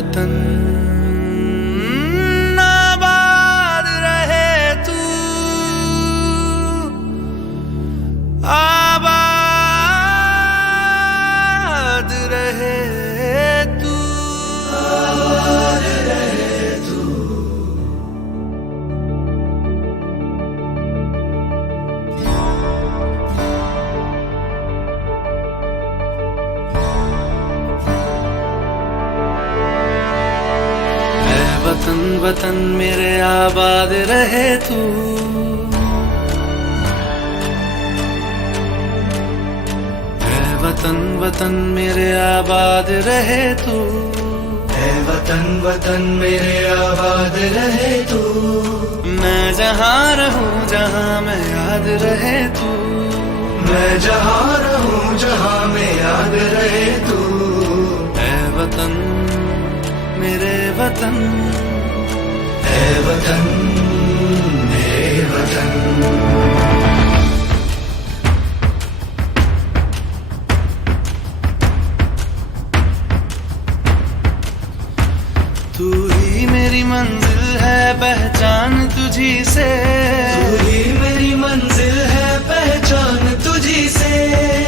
वतन आबाद रहे तू, आबाद रहे तू, आबाद रहे तू। वतन वतन मेरे आबाद रहे तू, है वतन वतन मेरे आबाद रहे तू, है वतन वतन मेरे आबाद रहे तू। मैं जहाँ रहूं जहाँ मैं याद रहे तू, मैं जहाँ रहूं जहाँ मैं याद रहे तू। है वतन मेरे वतन, है वतन मेरे वतन। तू ही मेरी मंजिल है पहचान तुझी से, तू ही मेरी मंजिल है पहचान तुझी से।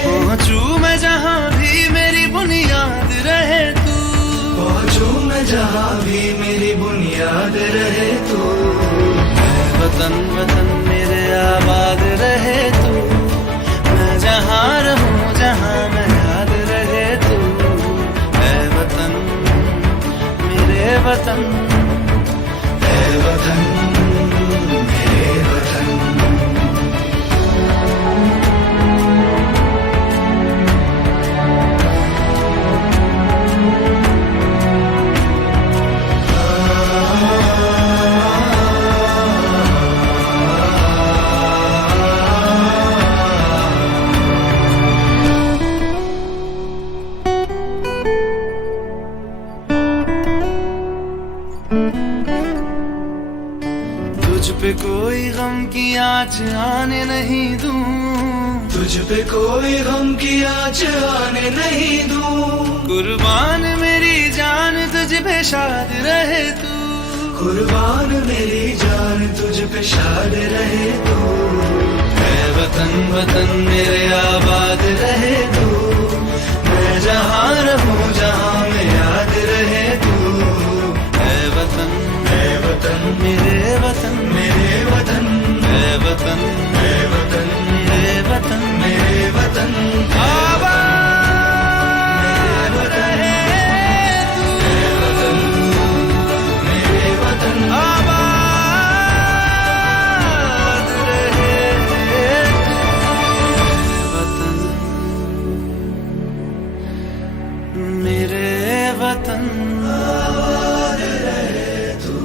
पहुंचू मैं जहाँ भी मेरी बुनियाद रहे तू, पहुंचू मैं जहाँ भी मेरी बुनियाद रहे तू। है वतन वतन मेरे आबाद रहे तू, मैं जहाँ रहूं जहाँ मैं याद रहे तू। है वतन मेरे वतन, है वतन मेरे वतन। तुझ पे कोई गम की आँच आने नहीं दूं, तुझ पे कोई गम की आँच आने नहीं दूं। कुर्बान मेरी जान तुझ पे शाद रहे तू, कुर्बान मेरी जान तुझ पे शाद रहे तू। है वतन वतन मेरे आबाद रहे तू, मैं जहाँ रहूं जहाँ मैं याद रहे तू। है वतन मेरे वतन, मेरे वतन, है वतन है वतन, मेरे वतन, मेरे वतन। आबाद रहे तू, मेरे वतन, आबाद रहे तू। वतन मेरे वतन, आबाद रहे तू।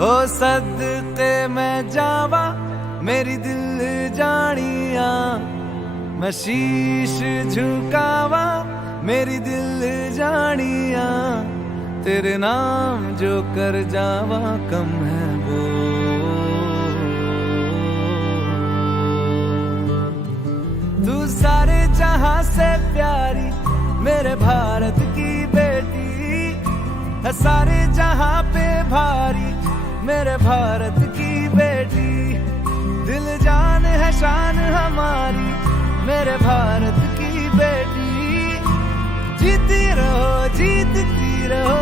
ओ सदके मैं जावा मेरी दिल जानिया, मैं शीश झुकावा मेरी दिल जानिया। तेरे नाम जो कर जावा कम है वो, तू सारे जहां से प्यारी मेरे भारत की बेटी है, सारे जहां पे भारी मेरे भारत की बेटी। दिल जान है शान हमारी मेरे भारत की बेटी। जीती रहो जीतती रहो।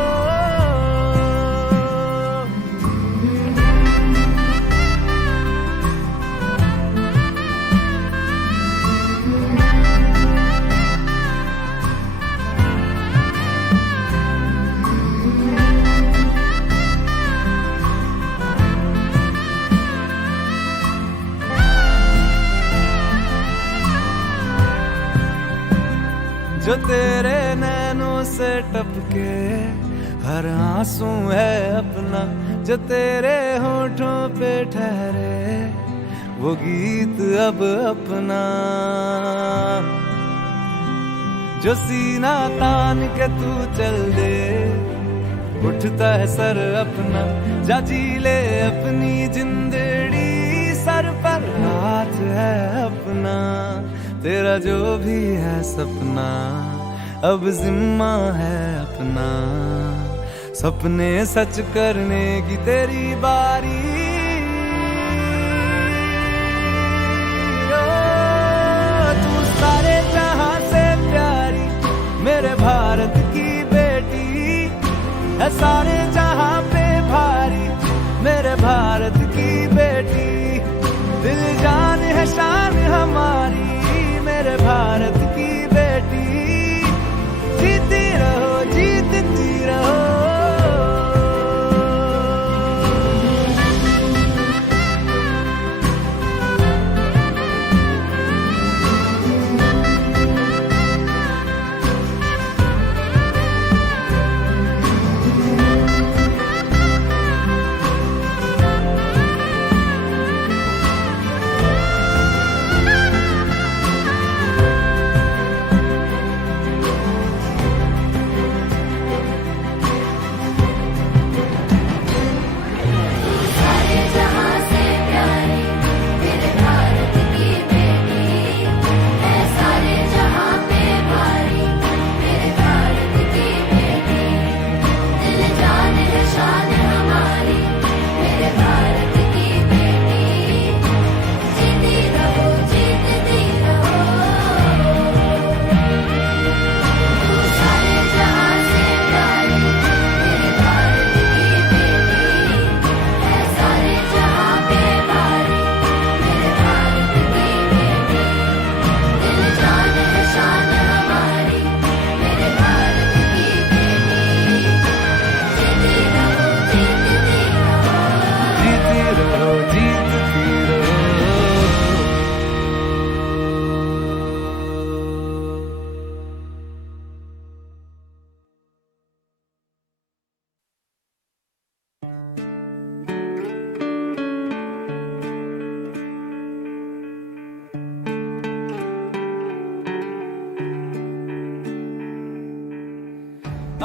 जो तेरे नैनों से टपके, हर आंसू है अपना जो तेरे होठों पे ठहरे, वो गीत अब अपना। जो सीना तान के तू चल दे, उठता है सर अपना, जा जी ले अपनी जिंदड़ी, सर पर हाथ है अपना। तेरा जो भी है सपना अब जिम्मा है अपना, सपने सच करने की तेरी बारी। तू सारे जहां से प्यारी मेरे भारत की बेटी है, सारे जहां पे भारी मेरे भारत की बेटी। दिल जान है शान हमारी मेरे भारत की बेटी। जीती रहो जीतती रहो।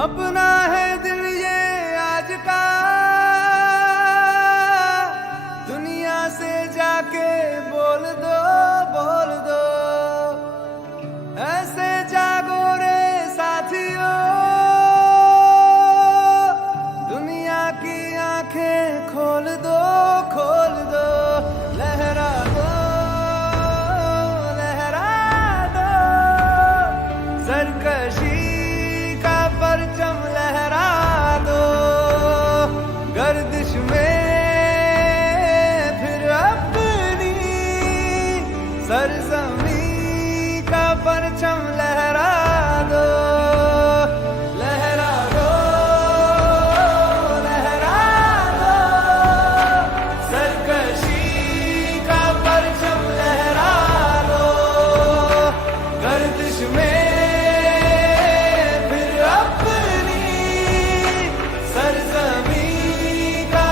अपना है दिल ये आज का, दुनिया से जाके बोल दो बोल दो। ऐसे जागो रे साथियों, दुनिया की आंखें खोल दो खोल दो। लहरा दो सरकशी परचम लहरा दो, गर्दिश में फिर अपनी सरजमी का परचम लहरा दो। लहरा दो सरकशी का परचम लहरा दो, गर्दिश में सरजमी का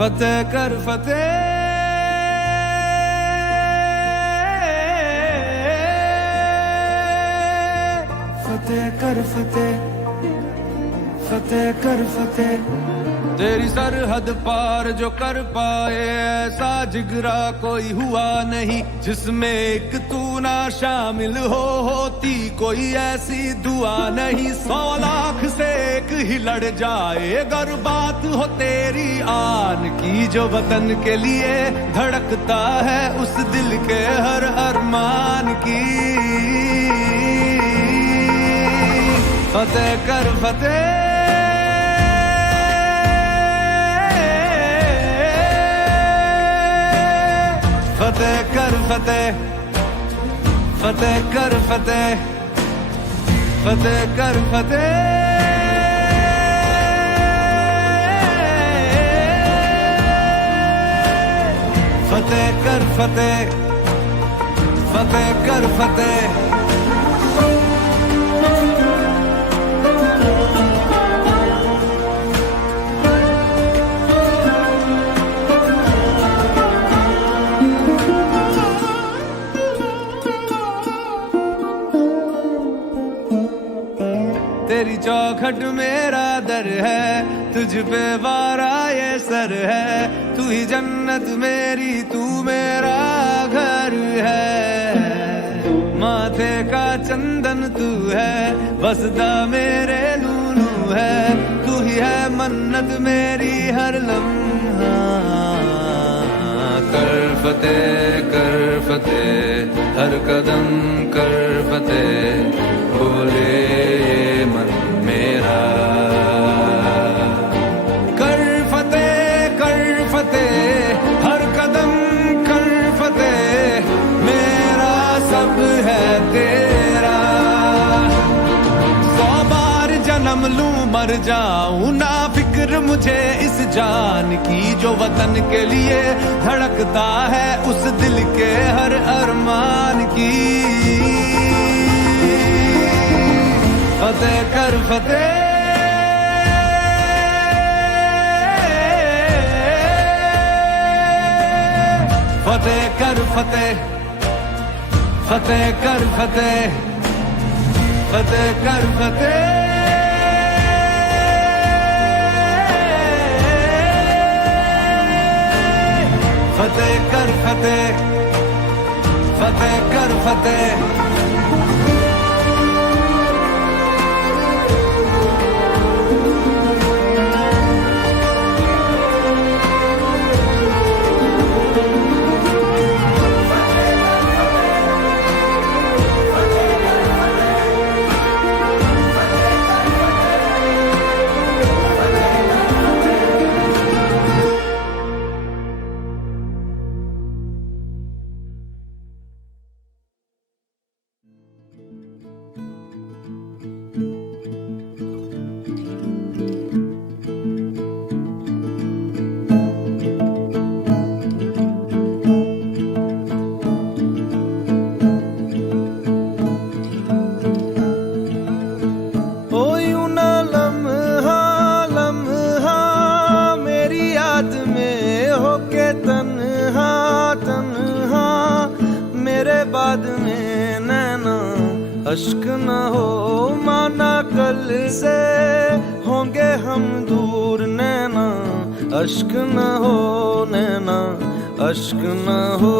फतेह कर फतेह, फतेह कर फतेह, फतेह कर फतेह। तेरी सरहद पार जो कर पाए ऐसा जिगरा कोई हुआ नहीं, जिसमें एक तू ना शामिल होती कोई ऐसी दुआ नहीं। 100 लाख से एक ही लड़ जाए अगर बात हो तेरी आन की, जो वतन के लिए धड़कता है उस दिल के हर अरमान की। फतेह कर फतेह, फतेह कर फतेह, फतेह कर फतेह, फतेह कर फतेह, फतेह कर फतेह, फतेह कर फतेह। तेरी चौखट मेरा दर है, तुझ पे वारा ये सर है। तू ही जन्नत मेरी, तू मेरा घर है। माथे का चंदन तू है, बसदा मेरे लूलू है। तू ही है मन्नत मेरी हर लम्हा। कर फतेह, हर कदम कर फतेह, बोले मन मेरा। कर फतेह, हर कदम कर फतेह, मेरा सब है तेरा। 100 बार जन्म लूं मर जाऊं ना फिक्र मुझे इस जान की, जो वतन के लिए धड़कता है उस दिल के हर अरमान की। फतेह कर फतेह, फतेह कर फतेह, फतेह कर फतेह, फतेह कर फतेह, फतेह कर फतेह, फतेह कर फतेह। बाद में नैना अश्क न हो माना कल से होंगे हम दूर नैना अश्क न हो नैना अश्क न हो।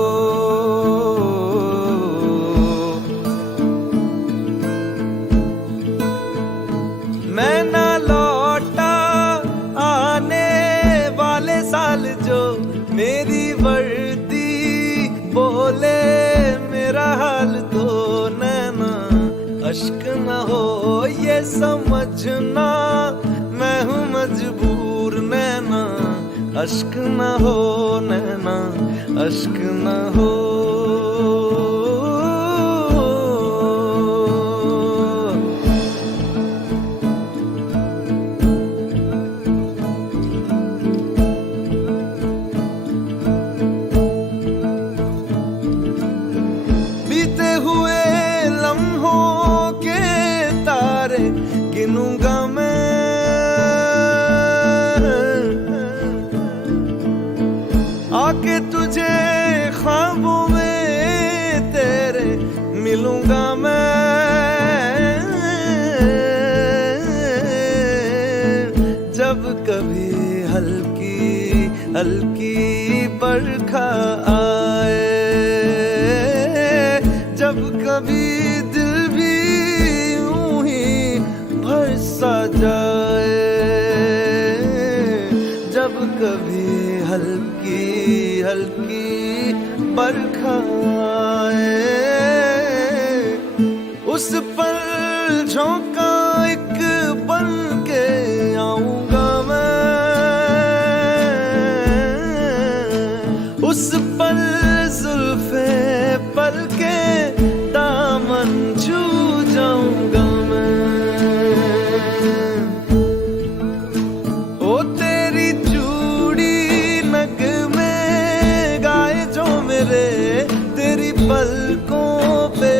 मैं ना लौटा आने वाले साल जो मेरी वर्दी बोले मेरा हाल तो नैना अश्क न हो ये समझना मैं हूँ मजबूर नैना अश्क न हो नैना अश्क न हो। गिनूंगा मैं हल्की बरखा आए। जब कभी दिल भी यूं ही भर सा जाए, जब कभी हल्की हल्की बरखा आए, उस पर झोंका एक बन के आऊंगा मैं, उस पर जुल्फे पल के दामन छू जाऊंगा मैं। ओ तेरी चूड़ी नग में गाए जो मेरे, तेरी पलकों पे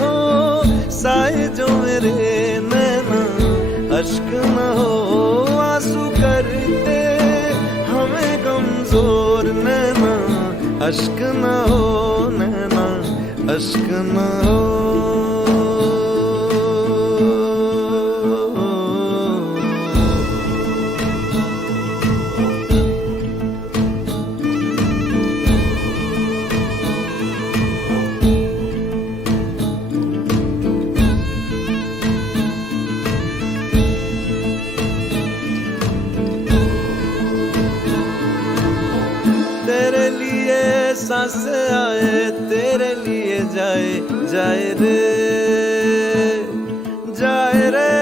हो साए जो मेरे नैना, अश्क न हो आंसू करते हमें कमजोर नैना, अश्क न हो नैना, अश्क न हो। तेरे लिए सांस आए, तेरे लिए जाए जाए रे, जाए रे,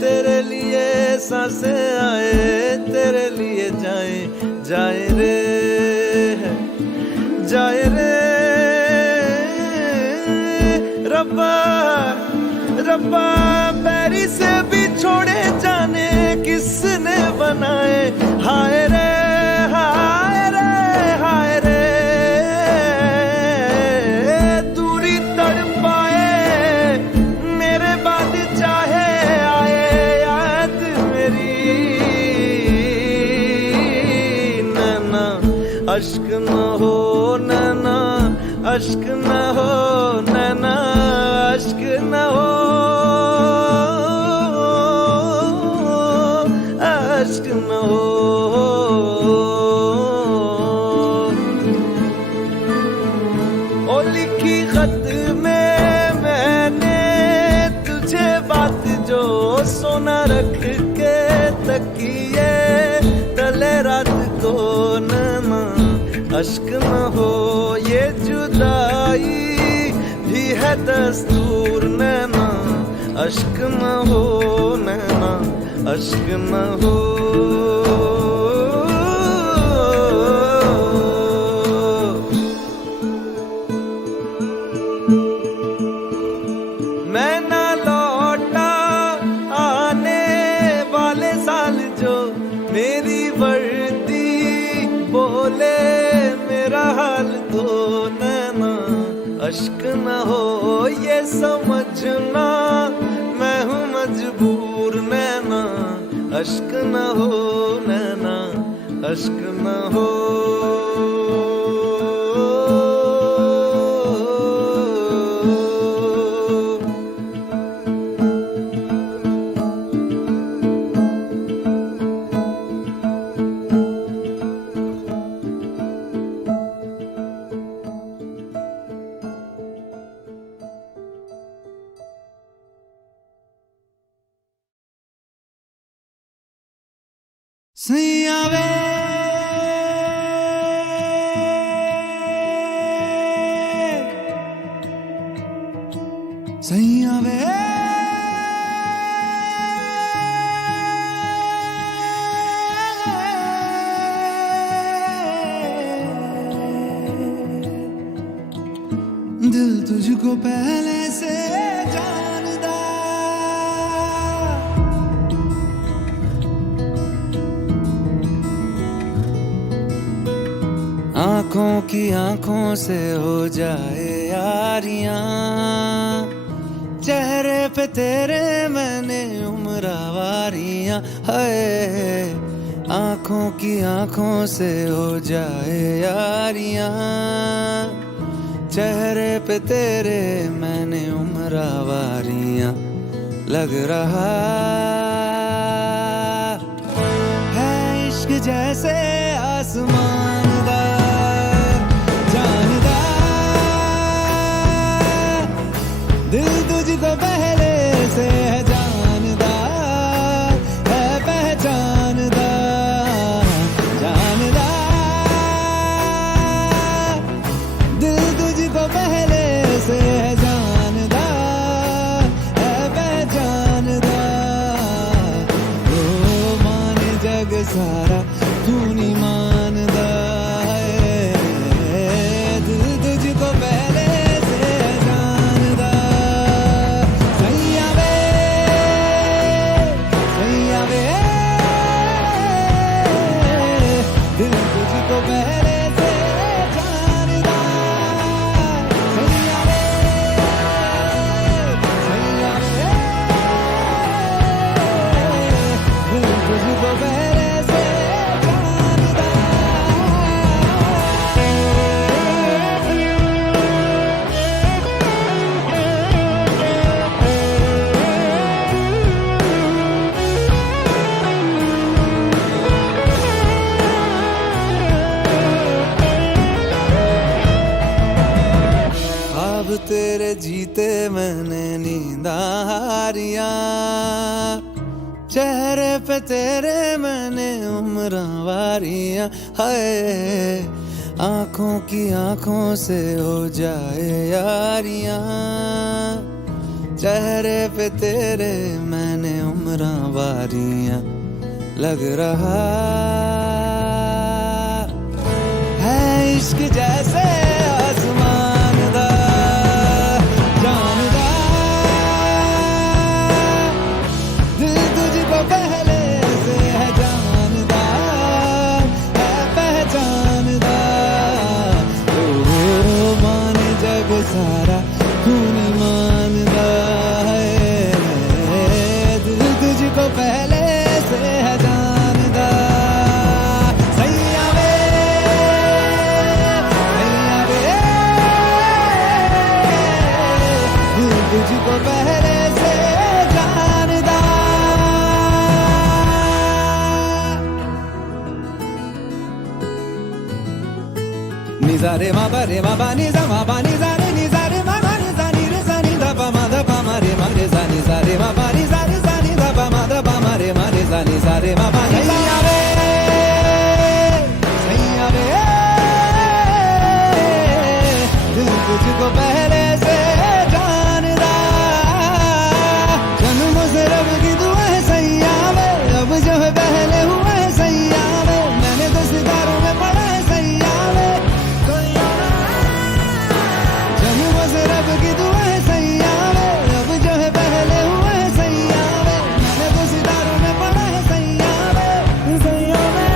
तेरे लिए सांस आए, तेरे लिए जाए जाए रे, जाए रे। रब्बा रब्बा पैरी से भी छोड़े जाने किसने बनाए, हाय रे हाय रे हाय रे। दूरी तड़पाए मेरे बाद चाहे आए याद मेरी, नैना अश्क न हो नैना, अश्क न हो नैना, अश्क न हो, अश्क न हो। ओ लिखी खत में मैंने तुझे बात जो सोना रख के तकिए तले रात को नैना, अश्क न हो ये जुदाई भी है दस्तूर नैना, अश्क न हो नैना, अश्क न हो। मैं ना लौटा आने वाले साल जो मेरी वर्दी बोले मेरा हाल तो नैना, अश्क न हो ये समझना मैं हूँ मजबूर नैना, अश्क न हो नैना, अश्क न हो। सैया वे सैया वे दिल तुझको पहले से जानदा, आंखों की आंखों से हो जाए यारियां, चेहरे पे तेरे मैंने उम्रवारियां है, आंखों की आंखों से हो जाए यारियां, चेहरे पे तेरे मैंने उम्रवारियां, लग रहा है इश्क जैसे आसमान दा जानदा दिल तुझको पहले से है जानदा है पहचानदा जानदा दिल तुझको पहले से है जानदा है पहचानदा ओ माने जग सारा तू नहीं मानदा है दिल तुझको पहले से है जानदा सैया वे दिल तुझको पहले से जानदा सैया वे दिल तुझको पहले से जानदा अब तेरे जीते मैंने नींदा हारियां चेहरे पे तेरे मैंने उम्र वारियां हाय आंखों की आंखों से हो जाए यारियां चेहरे पे तेरे मैंने उम्र वारियां लग रहा है इश्क जैसे आसमान दा जानदा दिल तुझको पहले से है जानदा है पहचानदा ओ माने जग सारा तू नहीं मानदा है दिल तुझको पहले से है जानदा सैया वे दिल तुझको पहले से जानदा निजारे मा निजा मा निजारे निजारे मा निजा नि रे सा नि धा पा मा रे सा निजारे मा निजा रे सा नि धा पा मा रे सा निजारे मा सैया वे दिल तुझको पहले से जानदा जन्म से रब की दुआ है सैया वे अब जो है पहले हुआ है सैया वे मैंने तो सितारों में पढ़ा है सैया वे जन्म से रब की दुआ है सैया वे अब जो है पहले हुआ है सैया वे मैंने तो सितारों में पढ़ा है सैया वे सैया वे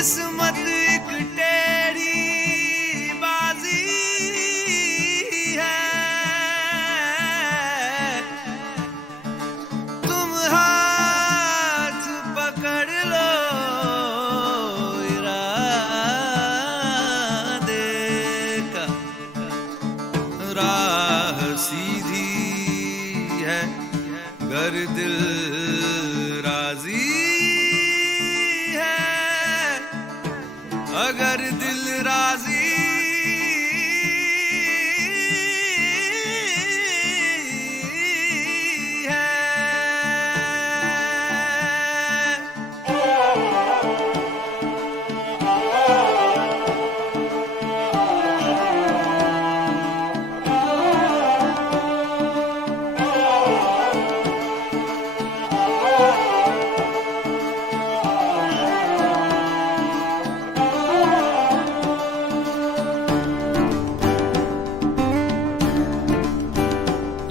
किस्मत एक टेढ़ी बाजी है, तुम हाथ पकड़ लो इरादे का, राह सीधी है गर दिल राजी है, अगर दिल राजी है।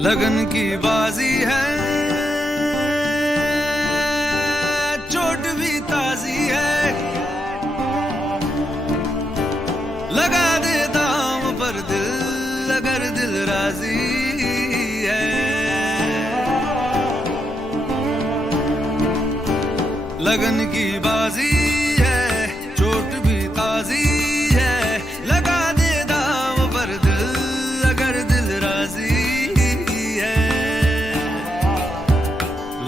लगन की बाजी है, चोट भी ताजी है, लगा दे दाम पर दिल अगर दिल राजी है। लगन की बाजी है, चोट भी ताजी है, लगा दे दाम पर दिल अगर दिल राजी,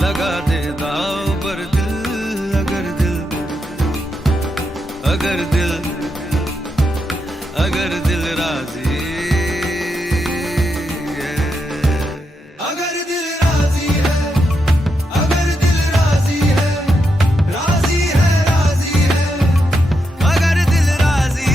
लगा दे दाव पर दिल अगर दिल, अगर दिल, अगर दिल राजी है। अगर दिल राजी है, अगर दिल राजी है, राजी है, राजी है, अगर दिल राजी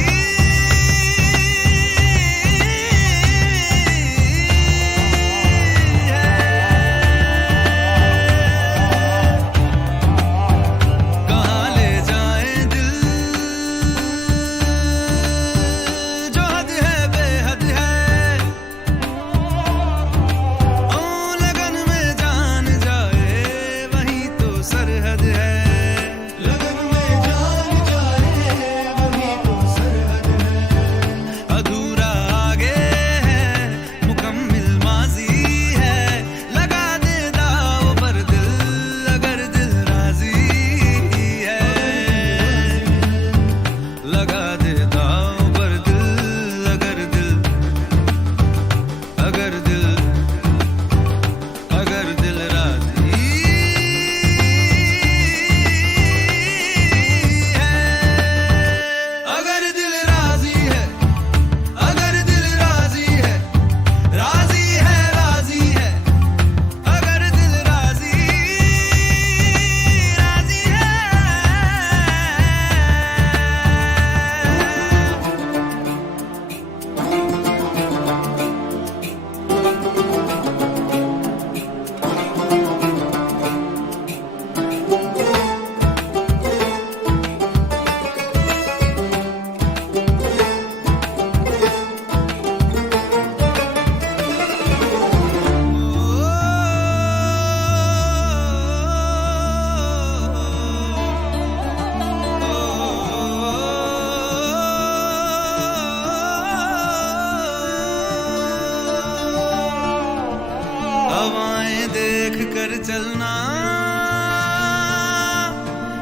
कर चलना,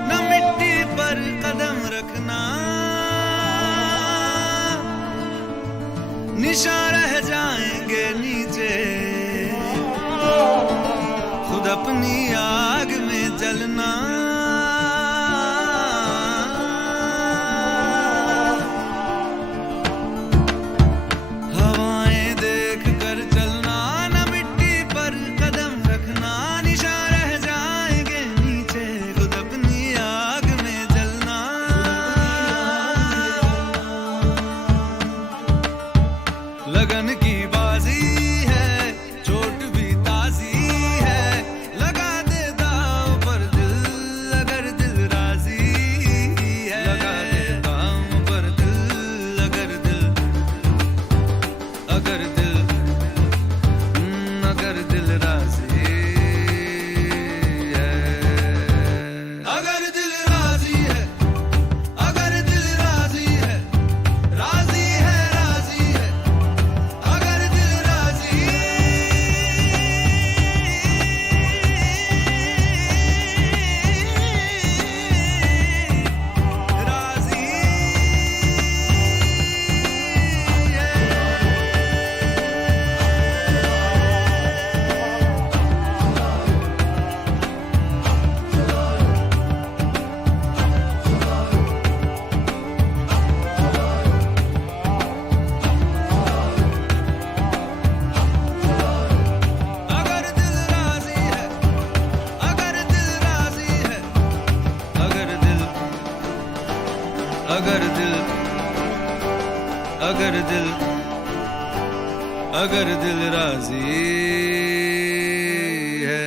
न मिट्टी पर कदम रखना, निशान रह जाएंगे नीचे, खुद अपनी आग में जलना। हवाएं देख कर चलना, न मिट्टी पर कदम रखना, निशान रह जाएंगे नीचे, खुद अपनी आग में जलना। लगन की बाजी है, चोट भी ताजी है, लगा दे दाव पर दिल अगर दिल अगर दिल अगर दिल राजी है।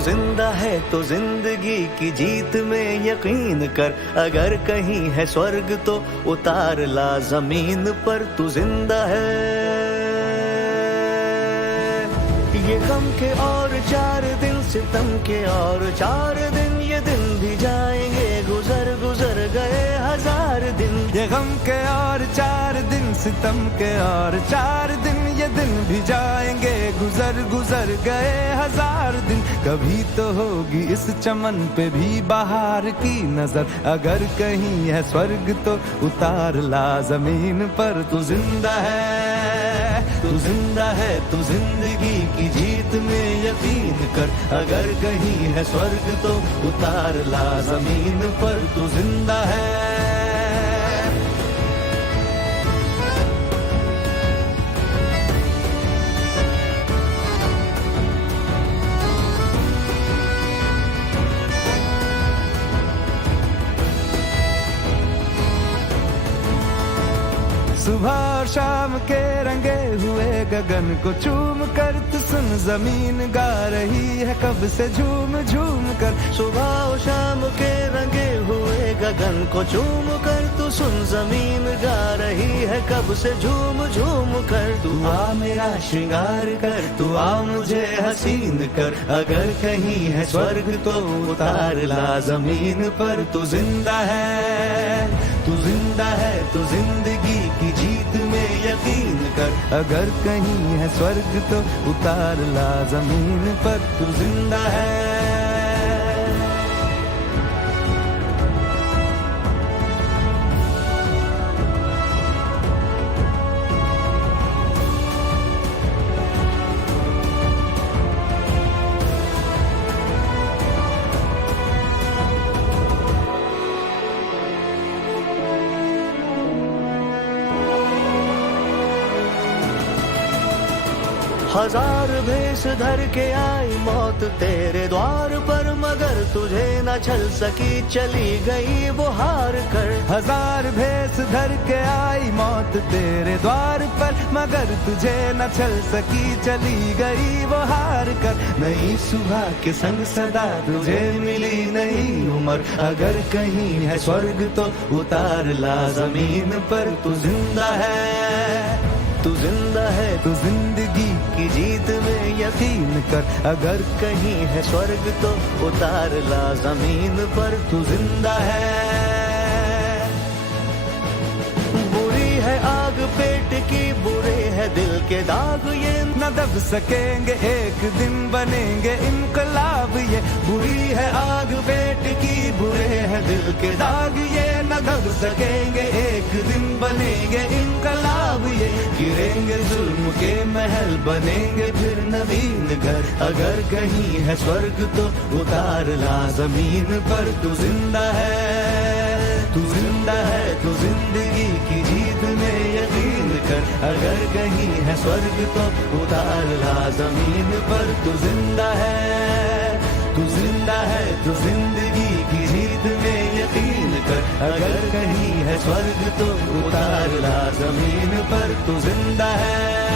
जिंदा है तो जिंदगी की जीत में यकीन कर, अगर कहीं है स्वर्ग तो उतार ला जमीन पर। तू जिंदा है ये गम के और 4 दिन, सितम के और 4 दिन, ये दिन भी जाएंगे गुजर गुजर गए 1000 दिन। ये गम के और 4 दिन, सितम के और 4 दिन, ये दिन भी जाएंगे गुजर गुजर गए 1000 दिन। कभी तो होगी इस चमन पे भी बहार की नजर, अगर कहीं है स्वर्ग तो उतार ला जमीन पर। तू जिंदा है, तू जिंदा है, तू जिंदगी की जीत में यकीन कर, अगर कहीं है स्वर्ग तो उतार ला जमीन पर। तू जिंदा है। सुबह और शाम के रंगे हुए गगन को चूम कर, तू सुन जमीन गा रही है कब से झूम झूम कर। सुबह और शाम के रंगे हुए गगन को चूम कर, तू सुन जमीन गा रही है कब से झूम झूम कर। तू आ मेरा श्रृंगार कर, तू आ मुझे हसीन कर, अगर कहीं है स्वर्ग तो उतार ला जमीन पर। तू जिंदा है, तू जिंदा है, तू जिंदगी की जीत में यकीन कर, अगर कहीं है स्वर्ग तो उतार ला जमीन पर। तू जिंदा है। हजार भेष धर के आई मौत तेरे द्वार पर, मगर तुझे न छल सकी चली गई वो हार कर। हजार भेष धर के आई मौत तेरे द्वार पर, मगर तुझे न छल सकी चली गई वो हार कर। नई सुबह के संग सदा तुझे मिली नई उम्र, अगर कहीं है स्वर्ग तो उतार ला जमीन पर। तू जिंदा है, तू जिंदा है, तू जिंदगी की जीत में यकीन कर, अगर कहीं है स्वर्ग तो उतार ला जमीन पर। तू जिंदा है। बुरी है आग पेट की, बुरे है दिल के दाग, ये न दब सकेंगे एक दिन बनेंगे इनकलाब। ये बुरी है आग पेट की, बुरे है दिल के दाग, ये न दब सकेंगे एक दिन बनेंगे इनकलाब। ये गिरेंगे जुल्म के महल, बनेंगे फिर नवीन घर, अगर कहीं है स्वर्ग तो उतार ला जमीन पर। तू जिंदा है, तू जिंदा है, तू जिंदगी की जीत में यकीन कर, अगर कहीं है स्वर्ग तो उतार ला जमीन पर। तू जिंदा है, तू जिंदा है, तू जिंदगी की जीत में यकीन कर, अगर कहीं है स्वर्ग तो उतार ला जमीन पर। तू जिंदा है।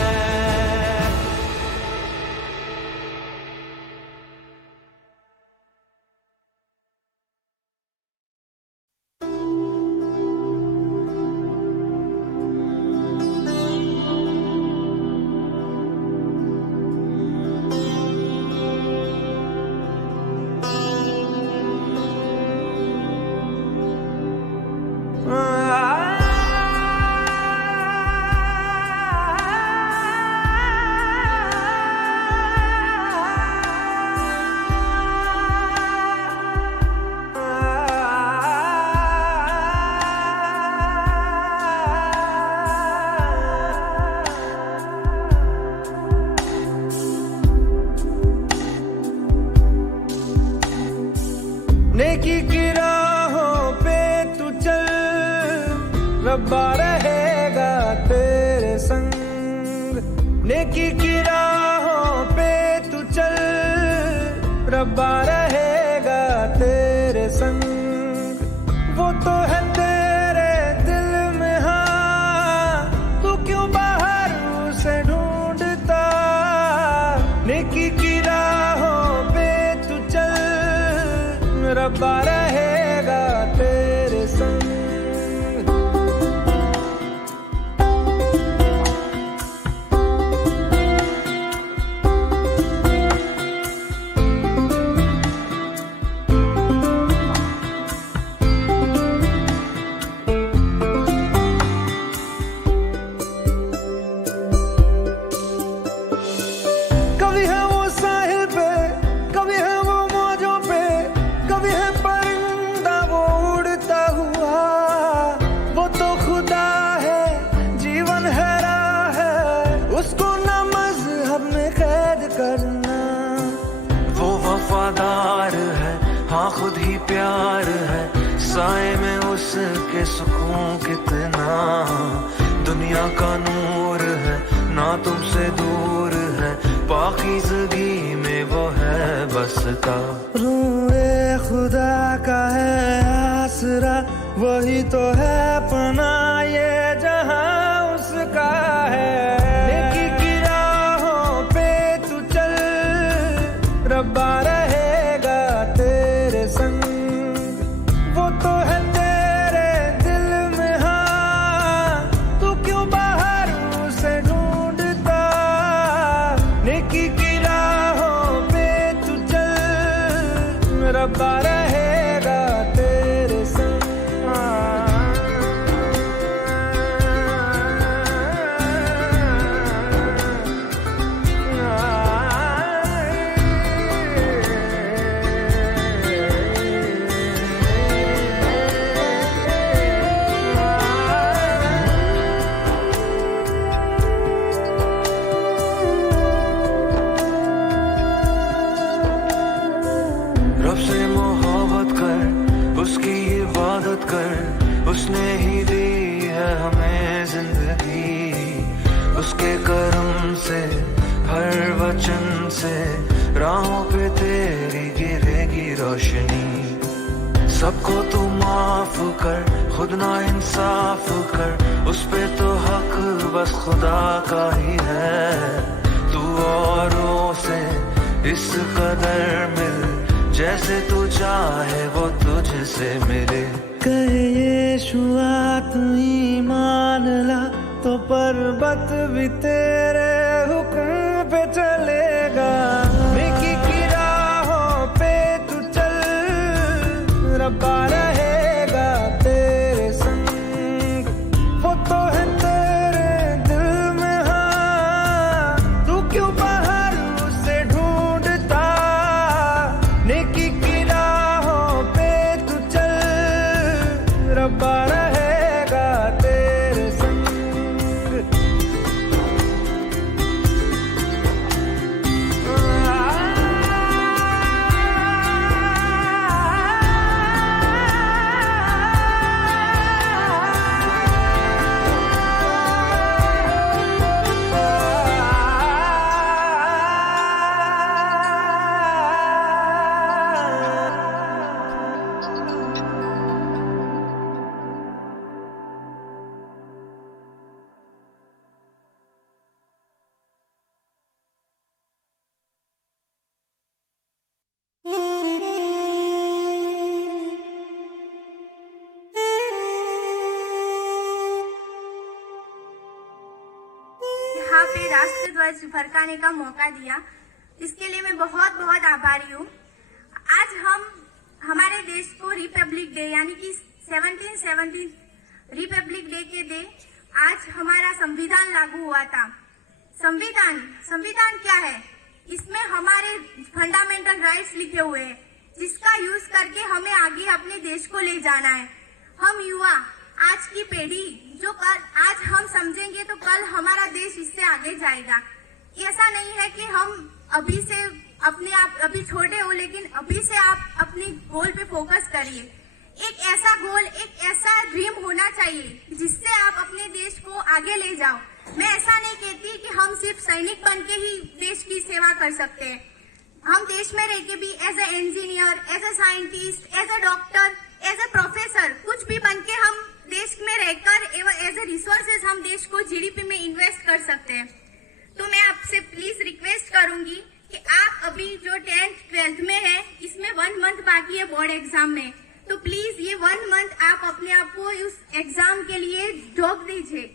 रब्बा रहेगा तेरे संग। नेकी की राहों पे तू चल, रब्बा रहेगा तेरे संग। वो तो है तेरे दिल में, हाँ तू क्यों बाहर उसे ढूंढता। नेकी की राहों पे तू चल, रब्बा रहेगा तेरे संग। कभी है वो साहिल पे, कभी है वो मौजों पे, कभी है परिंदा वो उड़ता हुआ। वो तो खुदा है, जीवन है राह है, उसको न मजहब में कैद करना। वो वफादार है, हाँ खुद ही प्यार है, साए में उसके सुकून कितना। दुनिया का नूर है, ना तुमसे दूर है, पाकीज़गी में वो है बसता। रूए खुदा का है आसरा, वही तो है पनाह ये जहां उसका है। नेकी की राहों पे तू चल, रब्बा रहेगा तेरे संग। वो तो है तेरे दिल में, हाँ तू क्यों बाहर उसे ढूंढता। नेकी की राहों पे तू चल, रब्बा रहेगा तेरे संग। रब से मोहब्बत कर, उसकी इबादत कर, उसने ही दी है हमें जिंदगी। उसके करम से, हर वचन से, राहों पे तेरी गिरेगी रोशनी। सबको तू माफ कर, खुद ना इंसाफ कर, उस पे तो हक बस खुदा का ही है। तू औरों से इस कदर मिल, जैसे तू चाहे वो तुझसे मिले। कहे यीशुआ तू ईमान ला, तो पर्वत भी तेरे हुक्म पे चलेगा। नेकी की राहों पे तू चल, रब्बा रहेगा तेरे संग। वो तो है तेरे दिल में, हाँ तू क्यों बाहर उसे ढूंढता। नेकी की राहों पे तू चल, रब्बा रहेगा तेरे संग। यहाँ पे राष्ट्र ध्वज फरकाने का मौका दिया, इसके लिए मैं बहुत बहुत आभारी हूँ। आज हम हमारे देश को रिपब्लिक डे यानी कि 17 रिपब्लिक डे के दिन आज हमारा संविधान लागू हुआ था। संविधान क्या है? इसमें हमारे फंडामेंटल राइट्स लिखे हुए हैं, जिसका यूज करके हमें आगे अपने देश को ले जाना है। हम युवा, आज की पीढ़ी जो कल आज हम समझेंगे तो कल हमारा देश इससे आगे जाएगा। ऐसा नहीं है कि हम अभी से अपने आप अभी छोटे हो, लेकिन अभी से आप अपने गोल पे फोकस करिए। एक ऐसा गोल, एक ऐसा ड्रीम होना चाहिए जिससे आप अपने देश को आगे ले जाओ। मैं ऐसा नहीं कहती कि हम सिर्फ सैनिक बन के ही देश की सेवा कर सकते हैं। हम देश में रह के भी as a engineer, as a scientist, as a doctor, as a professor कुछ भी बन के हम देश में रहकर एज ए रिसोर्सेज हम देश को जीडीपी में इन्वेस्ट कर सकते हैं। तो मैं आपसे प्लीज रिक्वेस्ट करूंगी कि आप अभी जो 10th 12th में है, इसमें 1 मंथ बाकी है बोर्ड एग्जाम में, तो प्लीज ये 1 मंथ आप अपने आप को उस एग्जाम के लिए झोंक दीजिए,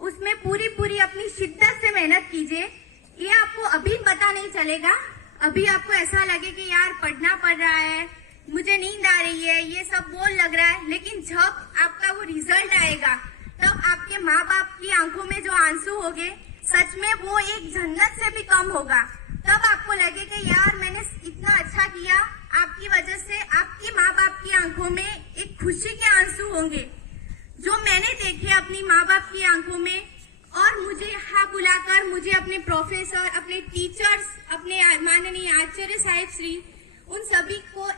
उसमें पूरी अपनी शिद्दत से मेहनत कीजिए। ये आपको अभी पता नहीं चलेगा, अभी आपको ऐसा लगे कि यार पढ़ना पड़ रहा है, मुझे नींद आ रही है, ये सब बोल लग रहा है, लेकिन जब आपका वो रिजल्ट आएगा तब आपके माँ बाप की आंखों में जो आंसू होंगे सच में वो एक जन्नत से भी कम होगा। तब आपको लगे कि यार मैंने इतना अच्छा किया, आपकी वजह से आपकी माँ बाप की आंखों में एक खुशी के आंसू होंगे जो मैंने देखे अपनी माँ बाप की आंखों में। और मुझे यहाँ बुलाकर मुझे अपने प्रोफेसर, अपने टीचर्स, अपने माननीय आचार्य साहिब श्री, उन सभी को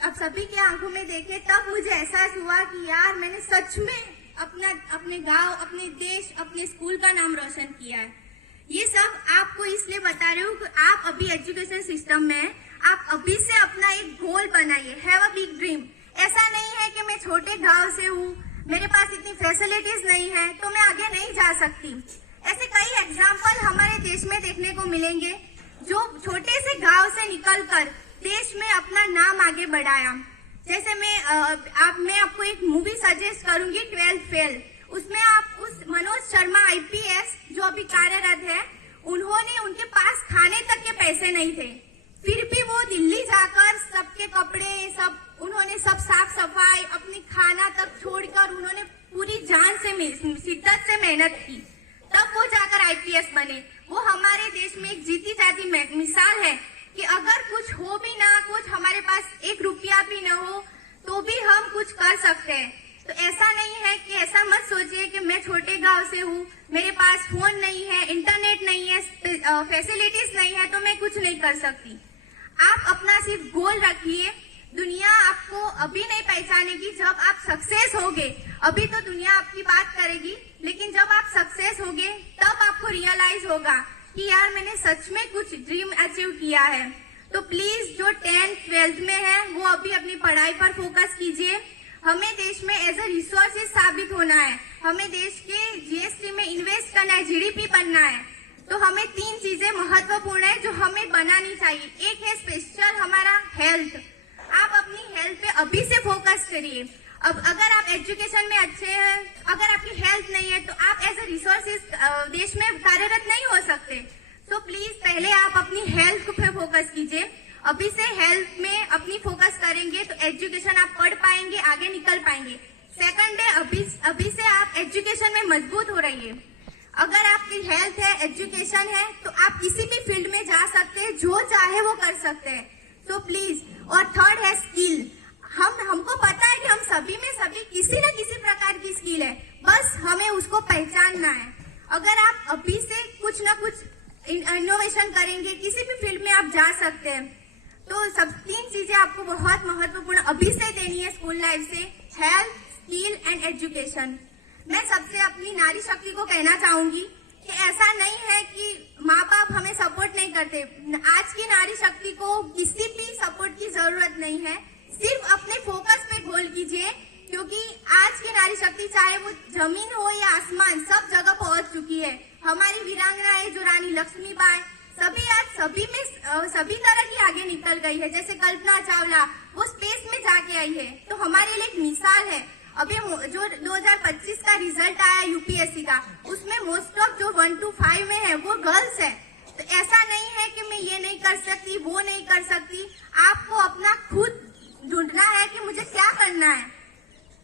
अब सभी के आंखों में देखे तब मुझे एहसास हुआ कि यार मैंने सच में अपने गांव, अपने देश, अपने स्कूल का नाम रोशन किया है। ये सब आपको इसलिए बता रही हूँ कि आप अभी एजुकेशन सिस्टम में हैं, आप अभी से अपना एक गोल बनाइए, हैव अ बिग ड्रीम। ऐसा नहीं है कि मैं छोटे गांव से हूँ, मेरे पास इतनी फैसिलिटीज नहीं है तो मैं आगे नहीं जा सकती। ऐसे कई एग्जाम्पल हमारे देश में देखने को मिलेंगे जो छोटे से गांव से निकलकर देश में अपना नाम आगे बढ़ाया। जैसे मैं आपको एक मूवी सजेस्ट करूंगी, 12th फेल। उसमें आप उस मनोज शर्मा IPS जो अभी कार्यरत है, उन्होंने, उनके पास खाने तक के पैसे नहीं थे, फिर भी वो दिल्ली जाकर सबके कपड़े सब उन्होंने सब साफ सफाई, अपनी खाना तक छोड़कर उन्होंने पूरी जान से शिद्दत से मेहनत की, तब वो जाकर IPS बने। वो हमारे देश में एक जीती जाती मिसाल है कि अगर कुछ हो भी ना, कुछ हमारे पास 1 रुपया भी ना हो तो भी हम कुछ कर सकते हैं। तो ऐसा नहीं है कि ऐसा मत सोचिए कि मैं छोटे गांव से हूँ, मेरे पास फोन नहीं है, इंटरनेट नहीं है, फैसिलिटीज नहीं है तो मैं कुछ नहीं कर सकती। आप अपना सिर्फ गोल रखिए। दुनिया आपको अभी नहीं पहचानेगी, जब आप सक्सेस होगे। अभी तो दुनिया आपकी बात करेगी, लेकिन जब आप सक्सेस होगे तब आपको रियलाइज होगा कि यार मैंने सच में कुछ ड्रीम अचीव किया है। तो प्लीज जो 10th 12th में है वो अभी अपनी पढ़ाई पर फोकस कीजिए। हमें देश में एज ए रिसोर्सेज साबित होना है, हमें देश के GST में इन्वेस्ट करना है, GDP बनना है। तो हमें 3 चीजें महत्वपूर्ण है जो हमें बनानी चाहिए। एक है स्पेशल हमारा हेल्थ। आप अपनी हेल्थ पे अभी से फोकस करिए। अब अगर आप एजुकेशन में अच्छे हैं, अगर आपकी हेल्थ नहीं है तो आप एज ए रिसोर्सेज देश में कार्यरत नहीं हो सकते। तो प्लीज पहले आप अपनी हेल्थ पे फोकस कीजिए। अभी से हेल्थ में अपनी फोकस करेंगे तो एजुकेशन आप पढ़ पाएंगे, आगे निकल पाएंगे। सेकंड है अभी से आप एजुकेशन में मजबूत हो रही है। अगर आपकी हेल्थ है, एजुकेशन है तो आप किसी भी फील्ड में जा सकते हैं, जो चाहे वो कर सकते हैं। तो प्लीज, और थर्ड है स्किल। हमको पता है कि हम सभी किसी न किसी प्रकार की स्किल है, बस हमें उसको पहचानना है। अगर आप अभी से कुछ न कुछ इनोवेशन करेंगे, किसी भी फील्ड में आप जा सकते हैं। तो सब 3 चीजें आपको बहुत महत्वपूर्ण अभी से देनी है स्कूल लाइफ से, हेल्थ, स्किल एंड एजुकेशन। मैं सबसे अपनी नारी शक्ति को कहना चाहूंगी कि ऐसा नहीं है कि माँ बाप हमें सपोर्ट नहीं करते। आज की नारी शक्ति को किसी भी सपोर्ट की जरूरत नहीं है, सिर्फ अपने फोकस पे गोल कीजिए, क्योंकि आज की नारी शक्ति चाहे वो जमीन हो या आसमान, सब जगह पहुंच चुकी है। हमारी वीरांगनाएं जो रानी लक्ष्मीबाई, सभी आज सभी तरह की आगे निकल गई है। जैसे कल्पना चावला, वो स्पेस में जाके आई है, तो हमारे लिए एक मिसाल है। अभी जो 2025 का रिजल्ट आया UPSC का, उसमें मोस्ट ऑफ जो 1 to 5 में है वो गर्ल्स है। तो ऐसा नहीं है कि मैं ये नहीं कर सकती, वो नहीं कर सकती। आपको अपना खुद ढूंढना है कि मुझे क्या करना है,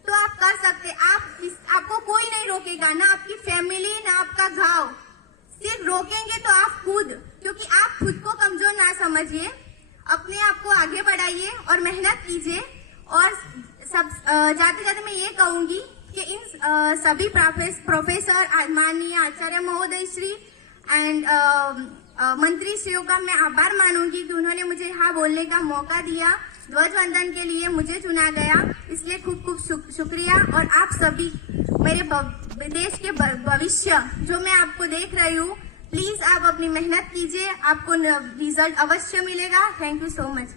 तो आप कर सकते। आपको कोई नहीं रोकेगा, ना आपकी फैमिली, ना आपका गांव। सिर्फ रोकेंगे तो आप खुद, क्योंकि आप खुद को कमजोर ना समझिए, अपने आप को आगे बढ़ाइए और मेहनत कीजिए। और सब जाते जाते मैं ये कहूंगी कि इन सभी प्रोफेसर, माननीय आचार्य महोदय श्री एंड मंत्री श्रियों का मैं आभार मानूंगी कि उन्होंने मुझे यहाँ बोलने का मौका दिया। ध्वज वंदन के लिए मुझे चुना गया, इसलिए खूब खूब शुक्रिया। और आप सभी मेरे देश के भविष्य जो मैं आपको देख रही हूँ, प्लीज आप अपनी मेहनत कीजिए, आपको रिजल्ट अवश्य मिलेगा। Thank you so much.